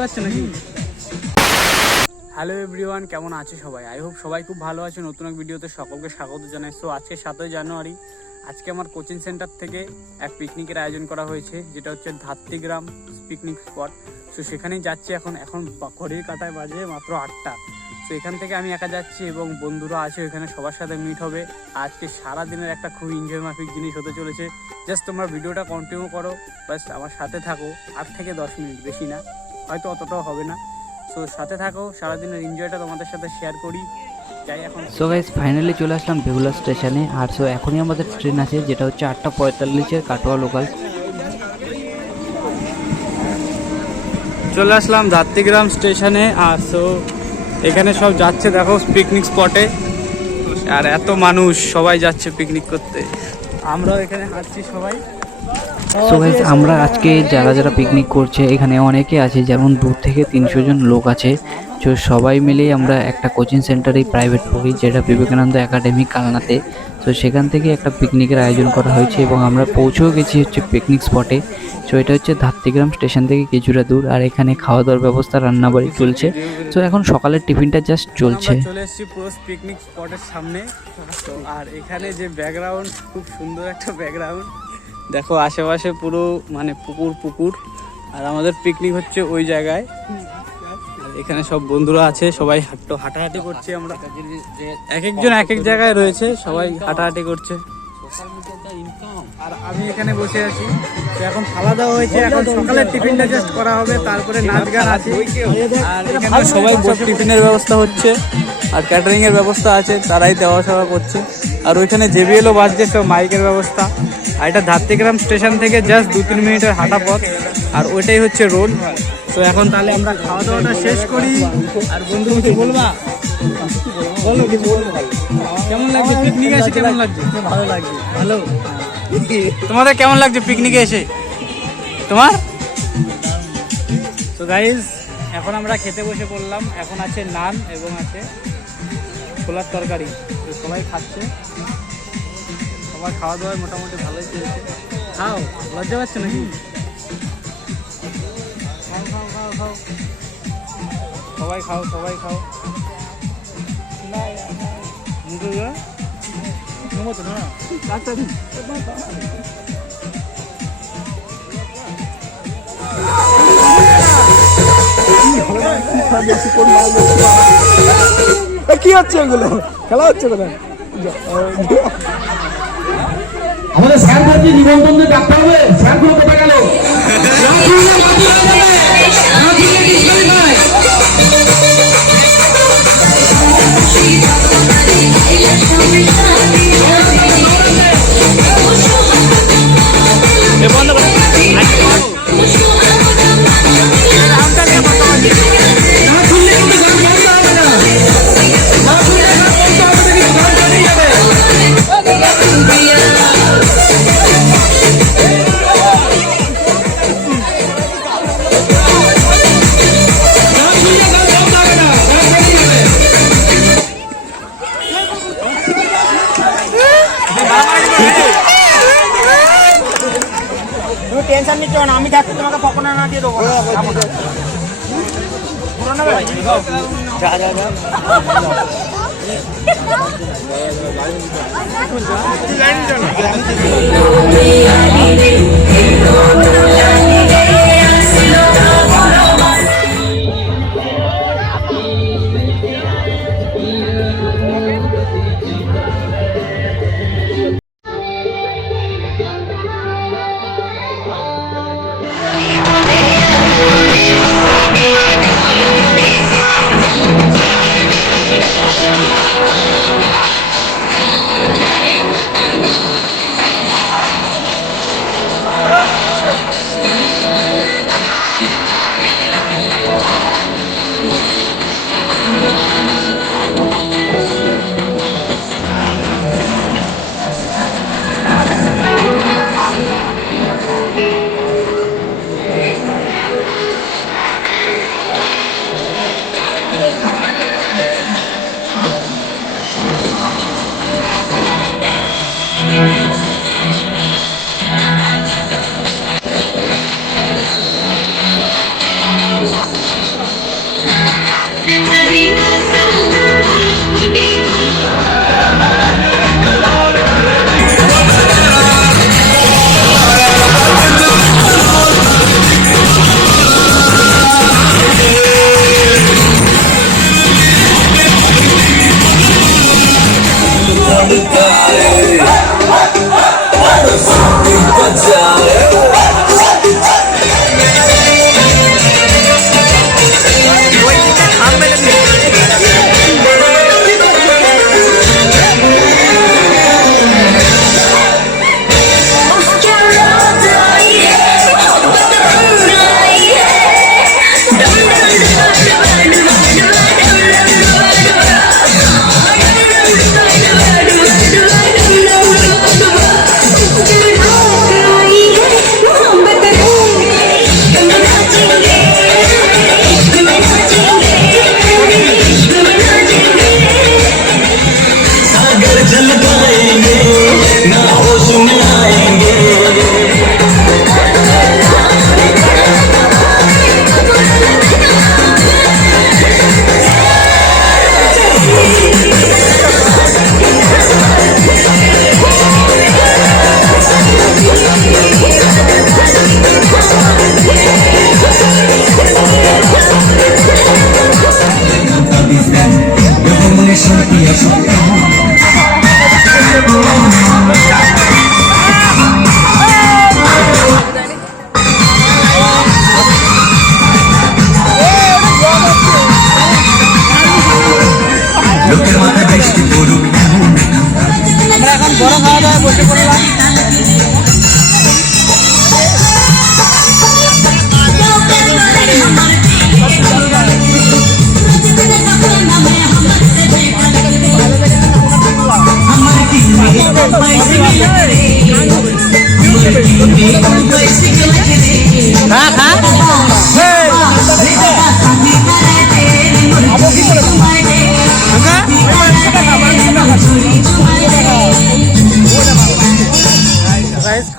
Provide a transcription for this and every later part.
পাচ্ছে নাকি? Hello everyone কেমন আছে সবাই? আই হোপ সবাই খুব ভালো আছে। নতুন এক ভিডিওতে সকলকে স্বাগত জানাই। সো আজকে সাতই জানুয়ারি। আজকে আমার কোচিং সেন্টার থেকে এক পিকনিকের আয়োজন করা হয়েছে, যেটা হচ্ছে ধাত্রিগ্রাম পিকনিক স্পট সো সেখানেই যাচ্ছি এখন। এখন ঘড়ির কাটায় বাজে মাত্র আটটা। তো এখান থেকে আমি একা যাচ্ছি এবং বন্ধুরা আছে ওখানে সবার সাথে মিট হবে। আজকে সারা দিনের একটা খুব এনজয় মাফিক জিনিস হতে চলেছে। জাস্ট তোমরা ভিডিওটা কন্টিনিউ করো। বাস আমার সাথে থাকো। আট থেকে দশ মিনিট, বেশি না। হয়তো অতটাও হবে না। সো সাথে থাকো সারাদিনের এনজয়টা তোমাদের সাথে শেয়ার করি। যাই এখন সো গাইজ ফাইনালি চলে আসলাম বেহুলা স্টেশনে আর সো এখনই আমাদের ট্রেন আছে যেটা হচ্ছে আটটা পঁয়তাল্লিশের কাটোয়া লোকাল চলে আসলাম ধাত্রিগ্রাম স্টেশনে আর সো এখানে সব যাচ্ছে দেখো পিকনিক স্পটে আর এত মানুষ সবাই যাচ্ছে পিকনিক করতে। আমরাও এখানে হাঁটছি সবাই। সো গাইজ আমরা আজকে যারা যারা পিকনিক করছে, এখানে অনেকে আছে, যেমন দূর থেকে তিনশো জন লোক আছে। তো সবাই মিলেই আমরা একটা কোচিং সেন্টারেই প্রাইভেট পড়ি যেটা বিবেকানন্দ একাডেমি কালনাতে। তো সেখান থেকে একটা পিকনিকের আয়োজন করা হয়েছে এবং আমরা পৌঁছেও গেছি হচ্ছে পিকনিক স্পটে তো এটা হচ্ছে ধাত্রিগ্রাম স্টেশন থেকে কিছুটা দূর, আর এখানে খাওয়া দাওয়ার ব্যবস্থা রান্না রান্নাবাড়ি চলছে। তো এখন সকালের টিফিনটা জাস্ট চলছে। চলে এসেছি পিকনিক স্পটের সামনে। আর এখানে যে ব্যাকগ্রাউন্ড খুব সুন্দর একটা ব্যাকগ্রাউন্ড দেখো আশেপাশে পুরো মানে পুকুর পুকুর। আর আমাদের পিকনিক হচ্ছে ওই জায়গায়। এখানে সব বন্ধুরা আছে সবাই হাঁটো হাঁটাহাঁটি করছে আমরা। এক একজন এক এক জায়গায় রয়েছে সবাই হাঁটাহাঁটি করছে। আর আমি এখানে বসে আছি। তো এখন খাওয়া দাওয়া হয়েছে এখন সকালের টিফিনটা জাস্ট করা হবে তারপরে নাচ গান আছে। আর এখানে সবাই বসে টিফিনের ব্যবস্থা হচ্ছে। আর ক্যাটারিং এর ব্যবস্থা আছে তারাই দেওয়া সেবা করছে। আর ওইখানে জেবিএলও বাজছে সব মাইকের ব্যবস্থা। আর এটা ধাত্রিগ্রাম স্টেশন থেকে জাস্ট দু তিন মিনিটের হাঁটা পথ। আর ওইটাই হচ্ছে রোড তো এখন তাহলে আমরা খাওয়া দাওয়াটা শেষ করি। আর বন্ধু কিছু বলবা? বলো কিছু বলব কেমন লাগছে পিকনিকে এসে? কেমন লাগছে? ভালো লাগছে। ভালো। তোমাদের কেমন লাগছে পিকনিকে এসে? তোমার? তো গাইজ এখন আমরা খেতে বসে পড়লাম। এখন আছে নান এবং আছে ছোলার তরকারি। তো সবাই খাচ্ছে। সবার খাওয়া দাওয়া মোটামুটি ভালোই চলছে। খাও লজ্জা পাচ্ছে নাকি? খাও খাও খাও খাও। সবাই খাও সবাই খাও। তো আচ্ছা কি হচ্ছে এগুলো? খেলা হচ্ছে কোথায়? আমাদের স্যার নিবন্ধন দিয়ে ডাকতে হবে। যা যা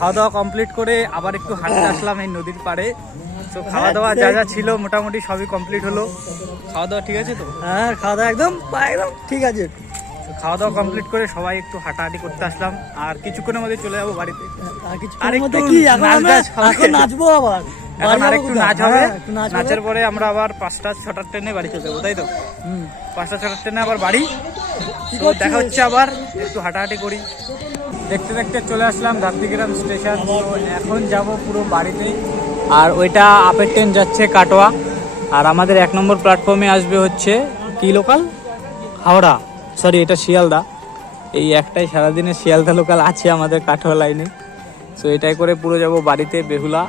খাওয়া দাওয়া কমপ্লিট করে আবার একটু হাঁটতে আসলাম এই নদীর পাড়ে। তো খাওয়া দাওয়া যা যা ছিল মোটামুটি সবই কমপ্লিট হলো। খাওয়া দাওয়া ঠিক আছে তো? হ্যাঁ খাওয়া দাওয়া একদম একদম ঠিক আছে। খাওয়া দাওয়া কমপ্লিট করে সবাই একটু হাঁটাহাঁটি করতে আসলাম। আর কিছুক্ষণের মধ্যে চলে যাব বাড়িতে। আর একটু নাচবো আবার। এখন আর একটু নাচ হবে। হ্যাঁ, একটু নাচ হবে। নাচের পরে আমরা আবার পাঁচটা ছটার ট্রেনে বাড়ি চলে যাব তাই তো? পাঁচটা ছটার ট্রেনে আবার বাড়ি। তো দেখা হচ্ছে আবার একটু হাঁটাহাঁটি করি। দেখতে দেখতে চলে আসলাম গান্ধীগ্রাম স্টেশন। এখন যাব পুরো বাড়িতেই। আর ওইটা আপের ট্রেন যাচ্ছে কাটোয়া। আর আমাদের এক নম্বর প্ল্যাটফর্মে আসবে হচ্ছে কি লোকাল হাওড়া। সরি এটা শিয়ালদা। এই একটাই সারাদিনে শিয়ালদা লোকাল আছে আমাদের কাটোয়া লাইনে তো এটাই করে পুরো যাব বাড়িতে, বেহুলা।